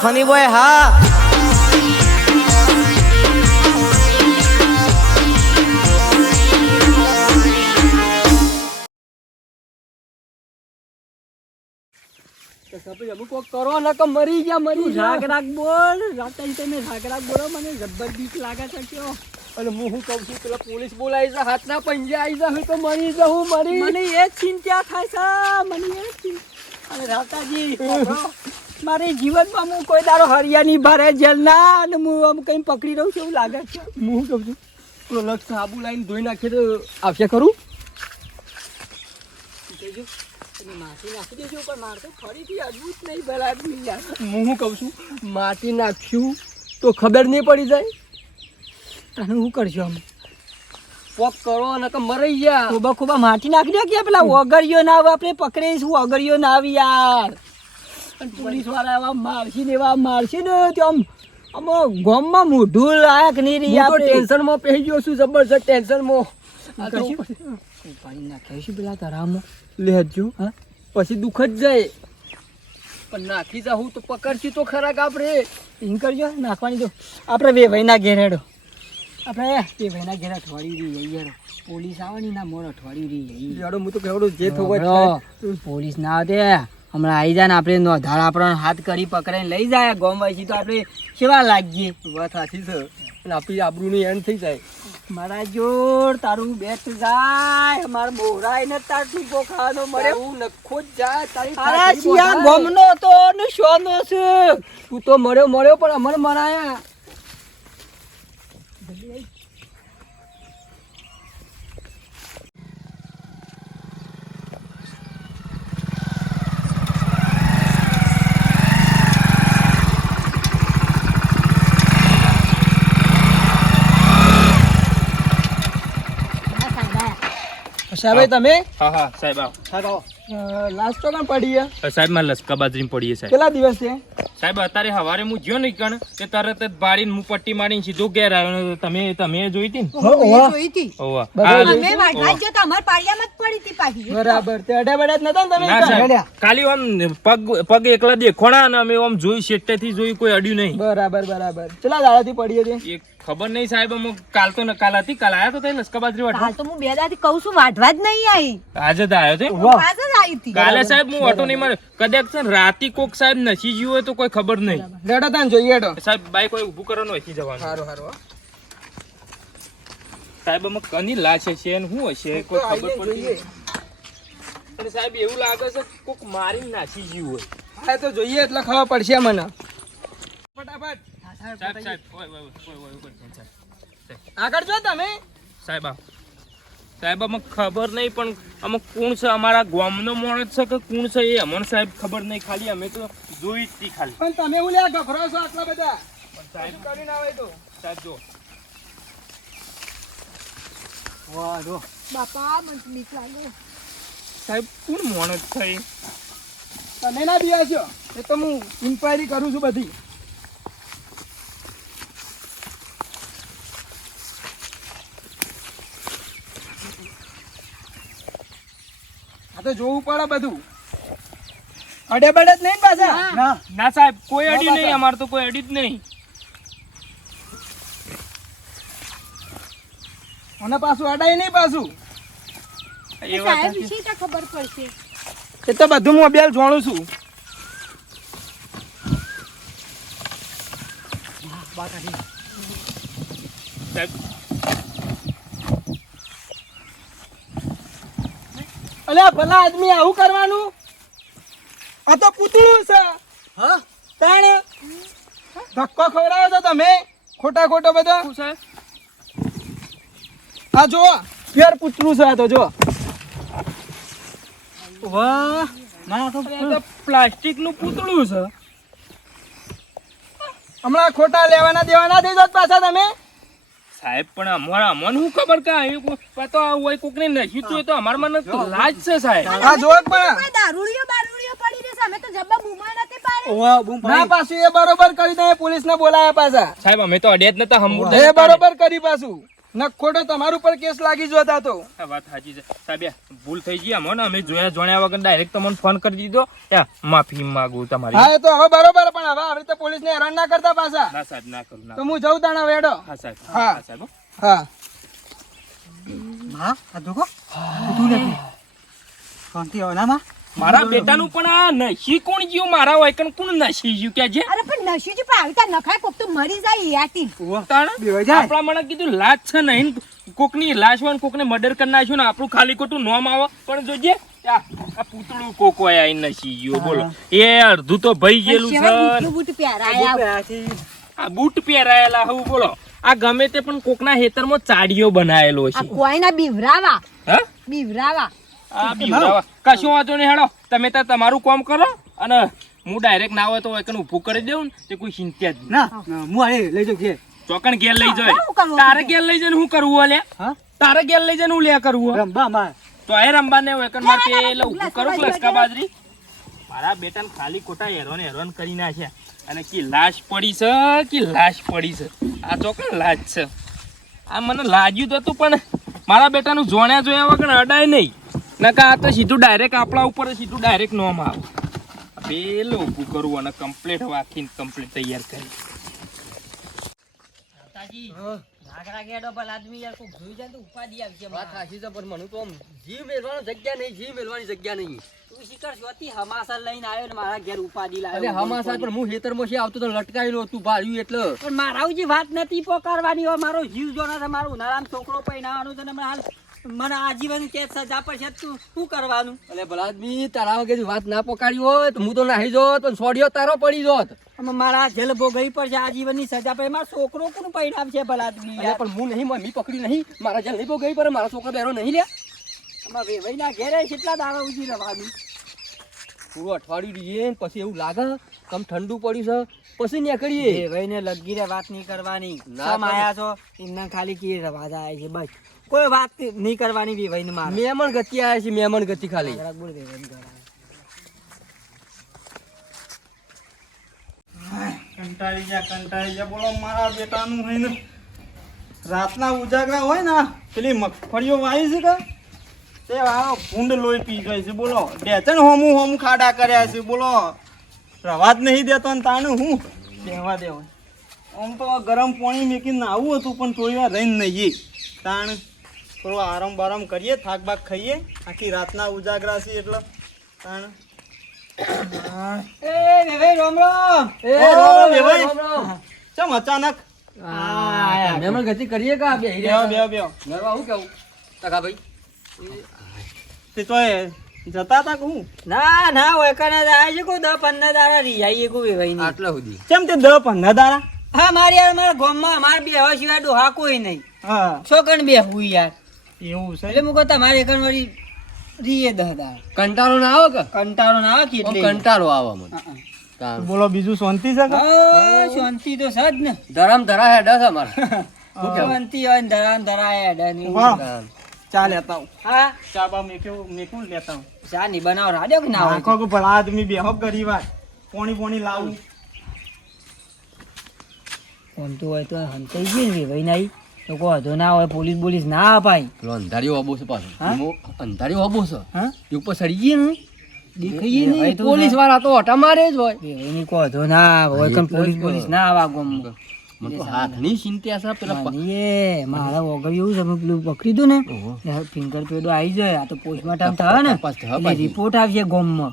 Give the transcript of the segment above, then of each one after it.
Funny boy હા કરો ને કે મરી ગયા રાગ રાગ બોલ રાતે તમે રાગ રાગ બોલો મને જબ્બર બીક લાગે છે કયો અને હું શું કહું છું પેલા પોલીસ બોલાવી છે હાથના પંજા આવી જશે તો મરી જવું મરી મને એ ચિંતા થાય છે મને એ ચિંતા અને રાતાજી મારી જીવનમાં હું કોઈ દારો હરિયાની ભરે જેલ ના અને હું આમ કઈ પકડી રહું છું એવું લાગે છે હું કહું છું પેલો લક્ષ સાબુ લાવીને ધોઈ નાખીએ તો આવશે ખરું માટી નાખી દેજો પણ મારે તો ફરીથી અજબૂત નહીં બરાબર હું શું કહું છું માટી નાખ્યું તો ખબર નહીં પડી જાય તને શું કરશો અમે પોક કરો અને કે મરી ગયા ખોબા ખોબા માટી નાખી દે કે પેલા ઓગળીઓ ના આવે આપણે પકડીશું ઓગળીઓ ના આવી યાર અને પોલીસ વાળા એવા મારશી ને તો આમ ગામમાં મોઢું લાયક નહીં રહી આપણે ટેન્શનમાં પહેરી ગયો છું જબરજસ્ત ટેન્શનમાં પાણી નાખ્યા પેલા તરામાં લેજો હા પછી દુઃખ જ જાય પણ નાખી જાઉં તો પકડશું તો ખરા આપણે એમ કરજો નાખવાની તો આપણે બે ભાઈના ઘેરેડો આપણે બે ભાઈના ઘેર અઠવાડિયું રહી યાર પોલીસ આવે ને ના મોર અઠવાડિયું રહી યાર હું તો કહેવડું જે થવું પોલીસ ના આવે હમણાં આવી જાય ને આપણે નોંધાળ આપણને હાથ કરી પકડાઈને લઈ જાય ગોમવાસી તો આપણે કેવા લાગીએ વાત સાચી છે અને આપણી આબરૂની એન્ડ થઈ જાય મારા જોડ તારું બેટ જાય મારા મોરાય ને તારથી પોખાનો મરે હું નખો જ જાય તારી શિયા ગમનો તો ને શોનો છે તું તો મળ્યો પણ અમર મરાયા સાહેબ તમે હા હા સાહેબ આવો લાસ્ટ તો પડી સાહેબ માં લસકા બાજરી પડીએ સાહેબ કેટલા દિવસ છે સાહેબ અત્યારે હવારે હું જ્યો નહીં કણ તે તરત જ બારીને હું પટ્ટી મારીને સીધો ઘેર આવ્યો તમે જોઈ હતી ને બરાબર તે અડે બડે નતા તમે ખાલી આમ પગ એકલા દેખોણા અને અમે આમ જોઈ શેટે થી જોઈ કોઈ અડ્યું નહીં બરાબર કેટલા દાડાથી પડી હતી ખબર નહીં સાહેબ અમુક કાલ હતી કાલ આયા તો લસકા બાજરી વાટવા તો હું બે દાડી કહું છું વાટવા જ નહીં આવી આજે જ આવ્યો છે આજે જ આવી હતી કાલે સાહેબ હું ઓટો નહીં માર્યો કદાચ છે ને રાતી કોક સાહેબ નસી ગયું હોય તો કોઈ ખબર નહીં રેડો તાન જોઈએ સાહેબ બાઈક કોઈ ઊભું કરવાનું હોય જવાનું સારું સાહેબ અમુક કની લાશ છે શું હશે કોઈ ખબર પડતી અને સાહેબ એવું લાગે છે કોક મારીને નાસી ગયું હોય હા તો જોઈએ એટલે ખબર પડશે મને ફટાફટ સાહેબ આગળ જો તમે સાહેબ અમુક ખબર નહીં પણ અમુક કોણ છે અમારા ગામનો માણસ છે કે કોણ છે એ અમને સાહેબ ખબર નહીં ખાલી અમે તો જોઈ જ હતી ખાલી પણ તમે ઓલ્યા ગભરાવ છો આટલા બધા સાહેબ કરીને આવે તો સાહેબ જો વાહ રો બાપા મને બીક લાગે સાહેબ કોણ માણસ છે તમે ના બિયા છો એ તો હું ઇન્ક્વાયરી કરું છું બધી આ તો જોવું પડે બધું અડે બડે જ નહીં પાછા ના સાહેબ કોઈ અડી નહીં અમારે તો કોઈ અડી જ નહીં અને પાછું અડાય નહીં પાછું એ વાત સાહેબ વિશે તો ખબર પડશે એ તો બધું હું અભ્યાસ જાણું છું સાહેબ અલ્યા ભલા આદમી આવું કરવાનું આ તો પૂતળું છે હા તાણ ધક્કો ખવડાવો છો તમે ખોટો બધા શું સાહેબ આ જો ફેર પૂતળું છે આ તો જો વાહ ના તો પ્લાસ્ટિક નું પૂતળું છે હમણાં ખોટા લેવાના દેવાના થઈ જાત પાછા તમે સાહેબ પણ અમારા અમને શું ખબર કે તો હોય કોક ને નશી તો અમારા મને લાજ છે સાહેબ આ જો પણ દારૂડિયો પડી રહેશે અમે તો જબ્બા બૂમા નથી પાડી ના પાછું એ બરોબર કરી દે પોલીસ ને બોલાયા પાછા સાહેબ અમે તો અડ્યા જ નતા હમુર એ બરોબર કરી પાછું નખોટો તમારા ઉપર કેસ લાગી જોતા તો આ વાત સાચી છે સાહેબ ભૂલ થઈ ગઈ અમને અમે જોયા જોણ્યા વગર ડાયરેક્ટ તમને ફોન કરી દીધો માફી માંગુ તમારી હા એ તો હવે બરોબર પણ હવે આવી રીતે પોલીસ ને હેરાન ના કરતા પાછા ના સાહેબ ના કરું ના તો હું જઉં તાણા વેડો હા સાહેબ હા. હા સાહેબ હો. હા માં આ જોકો બધું નથી શાંતિ હોય ના માં મારા બેટાનું પણ આ નશી કોણ જીવ મારા હોય કોણ નશી જીવ કે જે અરે પણ નશીજી પણ આવી રીતે નખાય કોક તો મરી જાય યાતી બેવાઈ જાય. આપણા મને કીધું લાશ છે નહીં કોકની લાશ હોય ને કોકને મર્ડર કરી નાખ્યું ને આપણું ખાલી ખોટું નોમ આવે પણ જોજે આ પૂતળું કોક હોય આ નશી જીવ બોલો એ અડધું તો ભઈ ગયેલું છે બૂટ પહેરાયા આ બૂટ પહેરાયેલા હું બોલો આ ગમે તે પણ કોકના હેતરમાં ચાડીઓ બનાયેલો આ છે કોઈના બીવરાવા હા બીવરાવા આ બીવડાવા કશું વાંધો નહીં હેડો તમે તો તમારું કામ કરો અને હું ડાયરેક્ટ ના હોય તો એકને ઊભું કરી દઉં ને તે કોઈ ચિંતા જ નહીં ના હું આને લઈ જાઉં ઘેર. ચોકણ ઘેર લઈ જાય શું કરવું તારે ઘેર લઈ જઈને શું કરવું લે હા તારે ઘેર લઈ જઈને હું લે કરવું હે? રંબા માં તો એ રંબા ને એકન માં પેલા ઊભું કરું લસકા બાજરી મારા બેટાને ખાલી ખોટા હેરાન કરી નાખ્યા અને કી લાશ પડી છે કે લાશ પડી છે આ ચોકણ લાશ છે આ મને લાગ્યું તો હતું પણ મારા બેટાનું જોણ્યા જોયા વગર અડાય નહીં નકા આ તો સીધું ડાયરેક્ટ આપણા ઉપર સીધું ડાયરેક્ટ નોમ આવે પેલું ઊભું કરવું અને કમ્પ્લીટ વાંચીને કમ્પ્લીટ તૈયાર કરી વાત સાચી છે પણ મને તો આમ જીવ મેળવાની જગ્યા નહીં જીવ મેળવાની જગ્યા નહીં અરે હમાસા પણ હું ખેતરમાં છે આવતો તો લટકાયેલો હતું ભાર્યું એટલે પણ મારા જે વાત નથી પોકારવાની હોય મારો જીવ જોના છે મારું નારામ છોકરો પૈણાવાનું છે ને મને આજીવન કે સજા પડશે તું શું કરવાનું અરે ભલાદમી તારા વગર વાત ના પકાડી હોત હું તો નાહી જોત પણ સોડિયો તારો પડી જોત આમાં મારા જેલ ભોગવી પડશે આજીવનની સજા પડે મારો છોકરો કોનું પરિણામ છે ભલાદમી અરે પણ હું નહીં મી પકડી નહીં મારા જેલ નહીં ગઈ પર મારા છોકરા બેરો નહીં લ્યા આમાં વેવાઈના ઘેરે કેટલા દાડા ઉજી રહેવાનું પૂરું અઠવાડિયું રહીએ ને પછી એવું લાગે કમ ઠંડુ પડ્યું છે પછી નીકળીએ વેવાઈને લગીરે વાત નહીં કરવાની ના સમ આયા છો એમને ખાલી કી રવાજ આયા છે બસ કોઈ વાત નહીં કરવાની વેવાઈને મારે મહેમાન ગતિ આવ્યા છે મહેમાન ગતિ ખાલી બોલ વેવાઈને કરાય કંટાળી જા બોલો મારા બેટાનું હોય ને રાતના ઉજાગરા હોય ને પેલી મગફળીઓ વાવી છે કે તે વાળો ભૂંડ લોહી પી જાય છે બોલો ડેચણ હોમું ખાડા કર્યા છે બોલો રવા જ નહીં દેતો ને તાણે હું બેહવા દેવા આમ તો ગરમ પાણી મેકીને નાવું હતું પણ થોડી વાર રહીને નહીં તાણ થોડો આરામ બારામ કરીએ થાક બાક ખાઈએ આખી રાતના ઉજાગરા છે એટલે તાણ એ વેવાઈ રોમ રોમ એ ઓ, રામ રામ, વેવાઈ. રામ રામ. ચમ અચાનક મહેમાન ગતિ કરીએ કા બે બેહો નરવા હું કેવું ટકા ભાઈ તે તો જતા હતા કે હું ના ના હોય કને જાય છે કોઈ 10-15 દાડા રીયાઈએ કોઈ વેવાઈ આટલા સુધી કેમ તે 10-15 દાડા હા મારી યાર મારા ગામમાં માર બે હવે સિવાય ડોહા કોઈ નહીં હા છોકણ બે હુઈ યાર એવું છે એટલે મુકો તમારે એકણ વળી રીએ 10 દાડા કંટાળો ના આવે કે કંટાળો ના આવે આમ કેટલી કંટાળો આવે મને તાણ. બોલો બીજું શાંતિ છે કે હા શાંતિ તો સજ ને ધરામ ધરા હેડા છે અમારા શાંતિ હોય ને ધરામ ધરાય અડાની વાહ. તાણ. ચા લેતા આવું હા ચા બા મેકું લેતા આવું ચા ની બનાવ રાડ્યો કે ના હોય આખો કે ભલા આદમી બેહો કરી વાર પોણી લાવું ફોન તો હોય તો હંતાઈ ગઈ ને ભાઈ નાઈ તો કોઈ વાંધો ના હોય પોલીસ બોલીસ ના અપાય પેલો અંધારીઓ આબો છે પાછો હા? એમાં અંધારીઓ આબો છે હા એ ઉપર સડી ગઈ ને દેખાઈએ એ ભાઈ નહીં તો પોલીસ વાળા તો ઓટા મારે જ હોય એની કોઈ વાંધો ના હોય એટલે કણ પોલીસ જ બોલીસ ના આવા ગામમાં મને તો હાથની ચિંતા છે પેલા એ મારા વગર એવું છે પેલું પકડી દઉં ઓહો. ને ફિંગર પેડો આવી જાય આ તો પોસ્ટમોર્ટમ થાય ને તપાસ થાય એટલે પાછી. રિપોર્ટ આવશે ગામમાં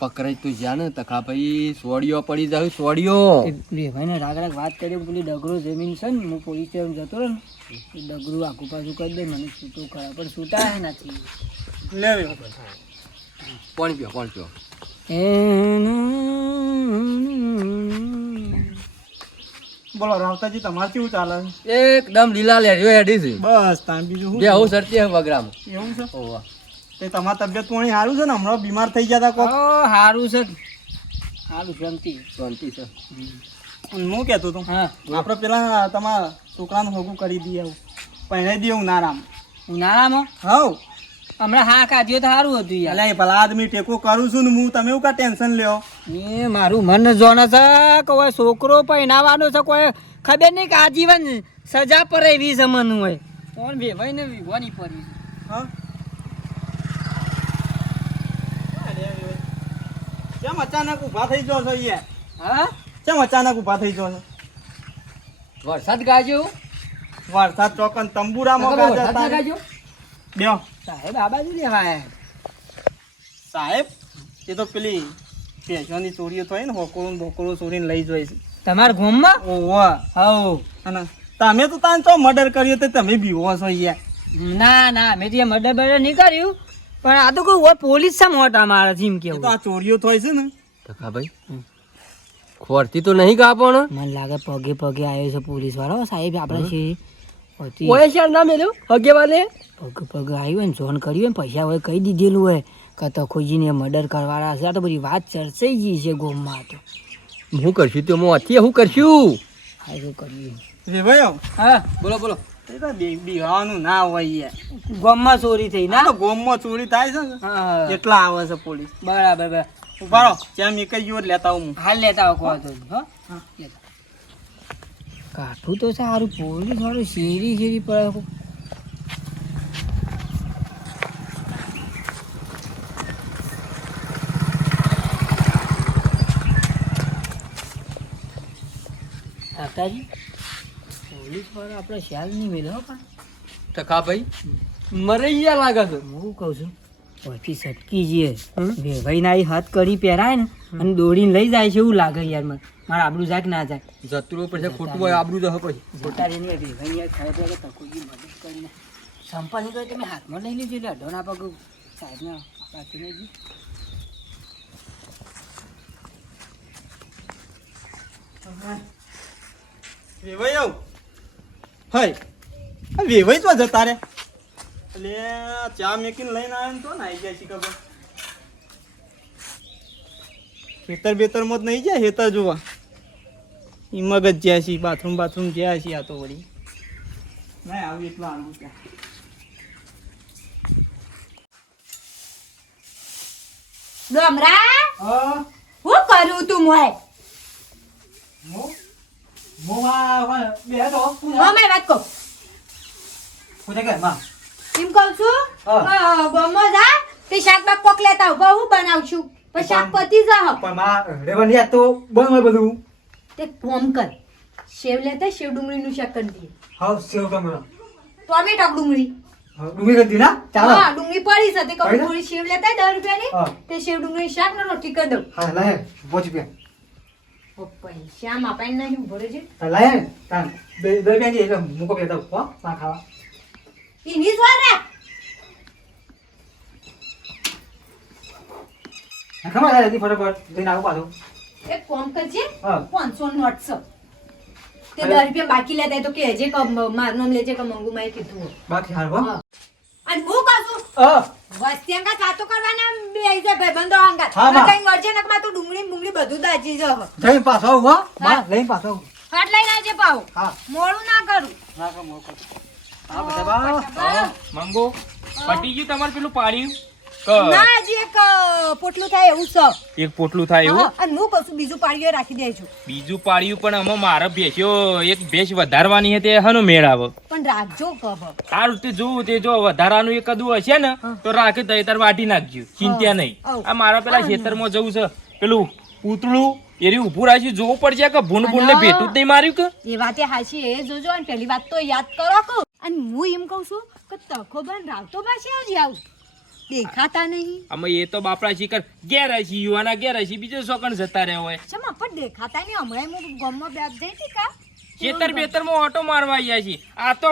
પકડાઈ તું જ્યાં ને તકા ભાઈ સોડિયો પડી જાય સોડિયો ભાઈ ને રાગ રાગ વાત કરી પેલી ડગરો જમીન છે ને હું પોલીસ સ્ટેશન જતો રહ્યો ને એ ડગરું આખું પાછું કરી દે મને છૂટું કરે પણ છૂટાય નથી લે કોણ પીઓ બોલો રાવતાજી તમારે કેવું ચાલે છે? એકદમ લીલા લેરિયો હેડી છે બસ તાન બીજું બે શું હું સરતી હે વગરામ એવું છે ઓવા તે તમારી તબિયત પાણી સારું છે ને હમણાં બીમાર થઈ ગયા હતા કોક સારું છે સારું શાંતિ શાંતિ છે હું કહેતો હતો હા આપણે પેલા તમારા છોકરાનું હોગું કરી દઈએ આવું પહેરાઈ દઈએ હું નારામ ઉનાળામાં હવ હમણાં હા કાઢ્યો તો સારું હતું યાર એટલે ભલા આદમી ટેકો કરું છું ને હું તમે એવું કા ટેન્શન લ્યો એ મારું મન જોને છે કે કોઈ છોકરો પહેરાવાનો છે કોઈ ખબર નહીં કે આજીવન સજા પર એવી જમવાનું હોય કોણ વેવાઈ ને વિવાની પડી હા કેમ અચાનક ઊભા થઈ જાઓ છો યાર? હા કેમ અચાનક ઊભા થઈ જાઓ છો? વરસાદ ગાજો વરસાદ ચોકન તંબુરામાં ગાજર તારે. ગાજો બેહો. સાહેબ આ બાજુ લેવા આયા સાહેબ એ તો પેલી ભેંસોની ચોરીઓ થાય ને હોકોળું બોકોળું ચોરીને લઈ જાય છે. તમારા ગામમાં ઓવા હવ અને તમે તો તાન તો મર્ડર કર્યો તો તમે બીવો છો યાર. ના ના મેં ત્યાં મર્ડર બર્ડર નહીં કર્યું પણ આ તો કોઈ હોય પોલીસ સા મોટા મારા જીમ એ તો કેવું આ ચોરીઓ થાય છે ને ભાઈ ખોરતી તો નહીં કા પણ મને લાગે પગે પગે આવ્યો છે પોલીસ વાળો સાહેબ આપણે છે ઓય શેર ના મેલ્યો હગે વાલે પગ પગ આવ્યો ને જોન કર્યું ને પૈસા હોય કહી દીધેલું હોય કે તખોજીને મર્ડર કરવાના છે આ તો બધી વાત ચર્ચાઈ ગઈ છે ગોમમાં તો હું કરશું તો હું અત્યારે હું કરશું આ શું કર્યું રે ભાઈઓ હા બોલો બોલો એ તો બીવાનું ના હોય યાર. ગોમમાં ચોરી થઈ ના ના તો ગોમમાં ચોરી થાય છે ને હા કેટલા આવે છે પોલીસ. બરાબર બરાબર ઉભા રહો જ્યાં મેં કહ્યું હોય લેતા આવું હું. હાલ લેતા આવો કહો તો હા કાઠું તો સારું પોલીસ વાળું શેરી શેરી પડે કાકાજી પોલીસ વાળો આપણે ખ્યાલ નહીં મેળવ્યો પણ ટકા ભાઈ મરે યાર લાગે છે હું કહું છું પછી સટકી જઈએ ભાઈ ના હાથ કરી પહેરાય ને અને દોડીને લઈ જાય છે એવું લાગે યાર મને મારા આબરૂ જાય કે ના જાય જતું પછી ખોટું હોય આબરું જશે પછી જતા રહીને ભાઈ યાર ખાય તો તકોજી મદદ કરીને સંપાની તો તમે હાથમાં લઈ લીધું એટલે અઢો ના પગ સાહેબને રાખીને જી વેવાઈ આવ હય આ વેવાઈ તો જતા રે એટલે ચા મેકીને લઈને આવ્યો ને તો નાઈ જાય છે ખબર ખેતર બેતરમાં જ નહીં જાય ખેતર જોવા ઈ મગજ જ્યાં છે બાથરૂમ જ્યાં છે આ તો વળી ના આવી એટલા આવું ત્યાં ગમરા હા હું કરું તું મોય મેં વાત કહું એમ કહું છું ગમો જા તે શાક બાક કોક લેતા આવ બહુ બનાવું છું પછી શાક પતી જા તે ફોન કર સેવ લેતા સેવ ડુંગળીનું શાક કરી દઈએ ટોમેટો ડુંગળી હા ડુંગળી પડી છે તે કહું થોડી સેવ લેતા 10 રૂપિયાની તે સેવ ડુંગળી શાક ને રોટી કરી દઉં પૈસા માપાઈ નહીં ભરે છે એની સ્વાદ રાખ એક કોમ કરજે 500 નોટ છે તે 10 રૂપિયા બાકી લેતા હોય તો કે જે મારનો લેજે કે મંગુ માઈ કીધું હા. અને હું કહું છું વસ્તી અંગા વાતો કરવાના બેહી જાય ભાઈબંધો અંગા કઈ વળજે નકમાં તું ડુંગળી બધું દાજી જ ફટ લઈને આવજે પાવ મોડું ના કરું મંગો પટી ગયું તમારે પેલું પાડ્યું ના હજી એક પોટલું થાય એવું છે એક પોટલું થાય એવું અને હું કહું છું બીજું પાડીઓ રાખી દેજો બીજું પાડ્યું પણ આમાં મારે ભેંસ્યો એક ભેંસ વધારવાની હતી હનો મેળ આવે પણ રાખજો કબ સારું તે જોવું તે જો વધારાનું એક કદું હશે ને તો રાખી દઈ તાર વાટી નાખજો ચિંતા નહીં આ મારા પેલા ખેતરમાં જવું છે પેલું પૂતળું એરી ઉભું રાખ્યું જોવું પડશે કે ભૂંડ ને ભેટું જ નહીં માર્યું કે એ વાતે હાચી એ જોજો અને પહેલી વાત તો યાદ કરો કે અને હું એમ કહું છું કે તખો બન રાવતો પાછી આવજે આવું દેખાતા નહીં આમાં એ તો બાપડા શિકર ઘેર છે યુવાના ઘેર છે બીજો સોકણ જતા રહ્યા હોય ચમ પણ દેખાતા નહીં હમણાં હું ગામમાં બેઠ જઈ હતી કા ખેતર બેતરમાં ઓટો મારવા આવ્યા છીએ આ તો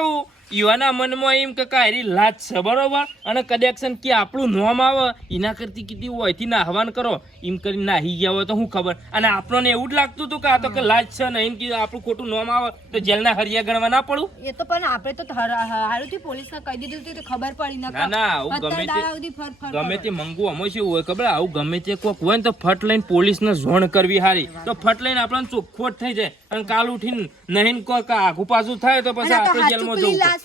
યુવાના મનમાં એમ કે કાયરી લાજ છે બરોબર અને કનેક્શન કે આપણું નોમ આવે એના કરતી કીધી હોયથી નાહવાન કરો એમ કરી નાહી ગયા હોય તો શું ખબર અને આપણને એવું જ લાગતું હતું કે આ તો કે લાજ છે નહીં કે આપણું ખોટું નોમ આવે તો જેલના હરિયા ગણવા ના પડું એ તો પણ આપણે તો હારુંથી પોલીસને કહી દીધું હતું તો ખબર પડી ના ના આવું ગમે તે મંગવું અમે શું હોય ખબર આવું ગમે તે કોક હોય ને તો ફટ લઈને પોલીસને જોણ કરવી હારી તો ફટ લઈને આપણને ચોખ્ખોટ થઈ જાય અને કાલ ઉઠીને નહીં કોક આગુ પાછું થાય તો પછી આપણે જેલમાં જવું પડે.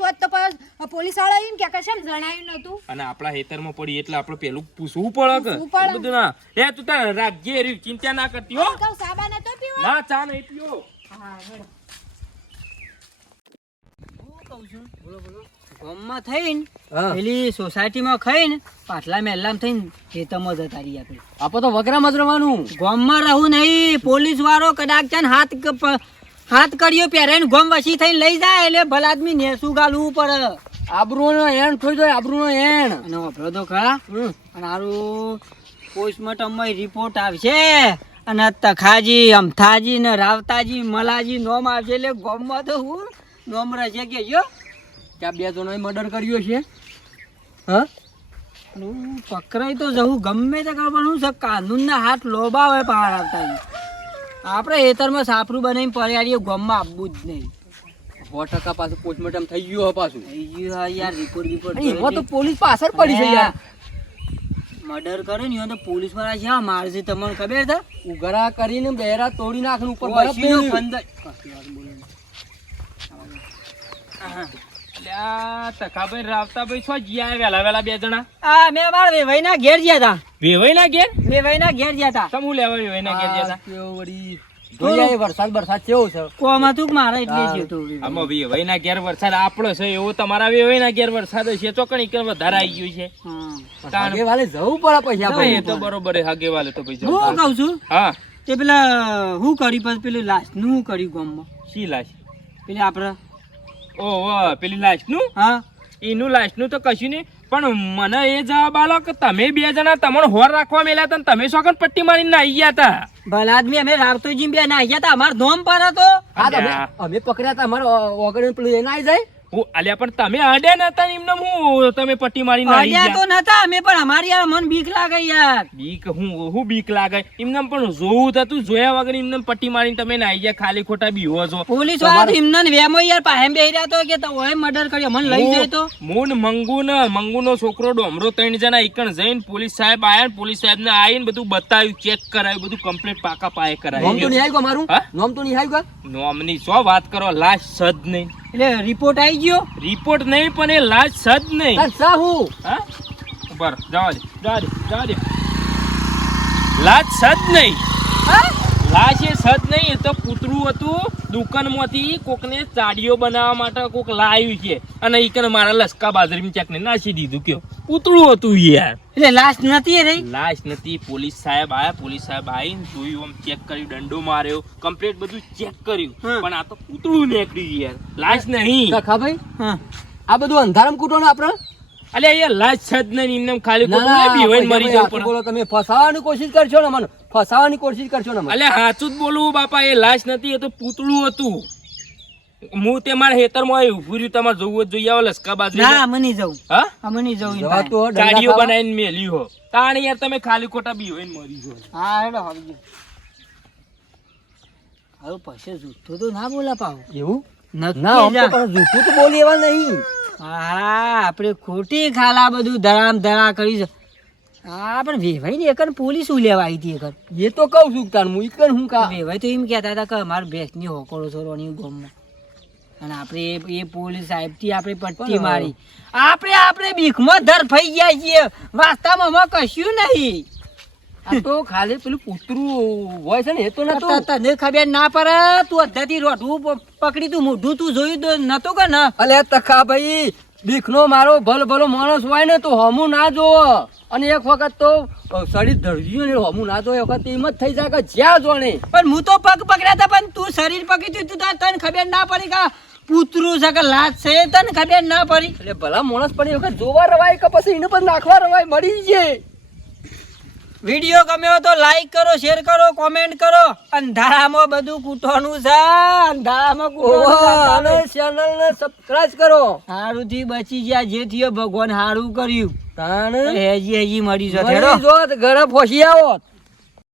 તો પોલીસ વાળા એમ કે કશેમ જણાયું નતું અને આપણા હેતરમાં પડી એટલે આપણે પેલું પૂછવું પડે કે બધું ના એ તું તાર રાખજે એરી ચિંતા ના કરતી હો સાબા નતો પીવો ના ચા નહીં પીવો હા બરાબર કહું છું ગામમાં થઈને પેલી સોસાયટીમાં ખાઈને પાટલા મહેલામાં થઈને ખેતરમાં જતા રહી આપણે આપણે તો વગરામાં જ રહેવાનું. ગામમાં રહું નહીં પોલીસ વાળો કદાચ છે ને હાથ કર્યો પહેરાઈને ગામ વસી થઈને લઈ જાય એટલે ભલા આદમી નેસું ગાલવું પડે. આબરૂનો એણ થઈ જાય, આબરૂનો એણ. અને વાપરો તો ખરા અને હારું પોસ્ટમોર્ટમમાં રિપોર્ટ આવશે અને તખાજી અમથાજી ને રાવતાજી મલાજી નોમ આવશે એટલે ગામમાં તો હું નોમ રહેશે કે જો ત્યાં 2 જણોએ મર્ડર કર્યો છે. હું પકડાઈ તો જવું ગમે તે કરવાનું છે કાનૂનના હાથ લોબા હોય પહાડ આવતા આપણે હેતરમાં સાપરું બનાવીને પર્યાડીએ ગામમાં આપવું જ નહીં. 100% પાછું પોસ્ટમોર્ટમ થઈ ગયું પાછું. થઈ ગયું હા યાર રિપોર્ટ એમાં તો પોલીસ પાછળ પડી છે યાર. મર્ડર કરે ને એમાં તો પોલીસ વાળા છે મારશે તમને ખબર છે ઉઘરા કરીને બેરા તોડી નાખે ઉપર બરફ ઓશીનો મેલ્યું. ફંદર અલ્યા તકાભાઈ રાવતાભાઈ છો જ્યાં વેલા વેલા 2 જણા આ મેં મારા વેવાઈના ઘેર ગયા હતા વેવાઈના ઘેર વેવાઈના ઘેર ગયા હતા તમુ લેવા વેવાઈના ઘેર ગયા હતા કેવો વળી જોયા એ વરસાદ કેવો છે. કોમાં તું મારા એટલે જ હતો આમાં વેવાઈના ઘેર વરસાદ આપણો છે એવો તમારા વેવાઈના ઘેર વરસાદ હશે ચોકણી કે વધારે આવી ગયું છે આગે વાલે જવું પડે પછી હા, આપણે. એ તો બરોબર હે હાગે વાલે તો ભાઈ હું જવું. કહું છું હા તે પેલા હું કરી પછી પેલું લાસ્ટ નું હું કર્યું ગામમાં શી લાશ પેલી આપણે ઓ પેલી લાશ નું હા એનું લાશ નું તો કશું નહીં પણ મને એ જવાબ આલો કે તમે 2 જણા તમને હોર રાખવા મેલ્યા હતા ને તમે શોખન પટ્ટી મારીને આવી ગયા હતા. ભલા આદમી અમે રાવતોજી બે ના ગયા હતા અમારા ધોમ પર હતો હા તો અમે પકડ્યા હતા અમારે ઓગણ પેલું એને આવી જાય. હું અલ્યા પણ તમે અડ્યા નતા ને એમને હું તમે પટ્ટી મારીને આવી અડ્યા તો ગયા. નતા અમે પણ અમારી યાર મન બીક લાગે યાર બીક હું બીક લાગે એમને પણ જોવું હતું જોયા વગર એમને પટ્ટી મારીને તમે નાઈ ગયા ખાલી ખોટા બીવો છો. પોલીસ વાળા તો એમને વેમો યાર પાસે બેહી રહ્યા તો કે તો ઓય મર્ડર કર્યો મને લઈ જાય તો મૂન મંગુનો છોકરો ડોમરો 3 જણા એકણ જઈને પોલીસ સાહેબ આયા ને પોલીસ સાહેબ ને આવીને બધું બતાવ્યું ચેક કરાવ્યું બધું કમ્પ્લીટ પાકા પાયે નોમ તો કરાવ્યું. નહીં આવ્યું અમારું. હા? નોમ તો નહીં આવ્યું. નોમની શું વાત કરો લાશ સદ નહીં એટલે રિપોર્ટ આવી ગયો રિપોર્ટ નહીં પણ એ લાશ સદ નહીં. સા હું હા ઉપર જવા દે લાશ સદ નહીં લાશ એ સદ નહીં એ તો પૂતળું હતું દુકાનમાંથી કોકને ચાડીઓ બનાવવા માટે કોક લાવ્યું છે અને ઈકને મારા લસકા બાજરીમાં ચેકને નાસી દીધું કયો પૂતળું હતું યાર. એટલે લાસ્ટ નથી રહી લાશ નથી. પોલીસ સાહેબ આવીને જોયું આમ ચેક કર્યું દંડો માર્યો કમ્પ્લીટ બધું ચેક કર્યું પણ આ તો પૂતળું નીકળ્યું યાર લાશ નહીં. સખા ભાઈ હા આ બધું અંધારામાં કૂટવાનું આપણે. અલ્યા એ લાશ છે જ નહીં એમને ખાલી ના, ખોટું ના, બીવાઈને મરી જવું પછી પડે. બોલો તમે ફસાવાની કોશિશ કરશો ને મને. ફસાવાની કોશિશ કરશો ને મને. અલ્યા સાચું જ બોલું બાપા એ લાશ નથી એ તો પૂતળું હતું. હું તે મારા હેતરમાં આવ્યું ઉભું રહ્યું તમારે જોવું જ જોઈએ આવો લસકા બાજરી ના અમે નહીં જવું હા અમે નહીં જવું જવા તો દંડા ચાડીઓ ખાવા. બનાવીને મેલ્યું હો તાણ યાર તમે ખાલી ખોટા બીવાઈને મરી જાઓ. હા હેડો આવી ગયો હવે પછી જૂઠું તો ના બોલા પાવ એવું નક્કી ના આમ તો જા. પણ જૂઠું તો બોલી એવા નહીં. હા આપણે ખોટી ખાલા બધું ધરા કરી છે હા પણ વેવાઈ ને એકન પોલીસ શું લેવા આવી હતી એકન એ તો કહું છું તાર હું ઈકન હું કા વેવાઈ તો એમ કહેતા હતા કે અમારે ભેંસની હોકળો છોડવાની ગામમાં અને આપણે એ પોલીસ સાહેબ થી આપણે પટ્ટી મારી આપણે બીખમાં ધર ફઈ ગયા છીએ વાસ્તવમાં અમે કશું નહીં આ તો ખાલી પેલું કૂતરું હોય છે ને એ તો નતું. તને ખબર ના પડે તું અડધાથી રોટવું પકડી તું મોઢું તું જોયું તો નતું કે ના અલે તખા ભાઈ બીખનો મારો ભલો માણસ હોય ને તો હમું ના જોવો અને એક વખત તો શરીર ધરજ્યું ને હમું ના જોવે એ વખત એમ જ થઈ જાય કે જ્યાં જોણે. પણ હું તો પગ પકડ્યા હતા પણ તું શરીર પકડી તું તને ખબર ના પડી કે પૂતરું છે કે લાત છે તને ખબર ના પડી એટલે ભલા માણસ પણ એ વખત જોવા રવાય કે પછી એને પણ નાખવા રવાય મળી જાય. વિડીયો ગમ્યો તો લાઈક કરો શેર કરો કોમેન્ટ કરો અંધારામાં બધું કૂટવાનું છે અંધારામાં અને ચેનલને સબસ્ક્રાઇબ કરો. હારું થી બચી ગયા જે થયો ભગવાન હારું કર્યું તાણ હેજી મળી જશે મળી જોત ઘરે ફસી આવો.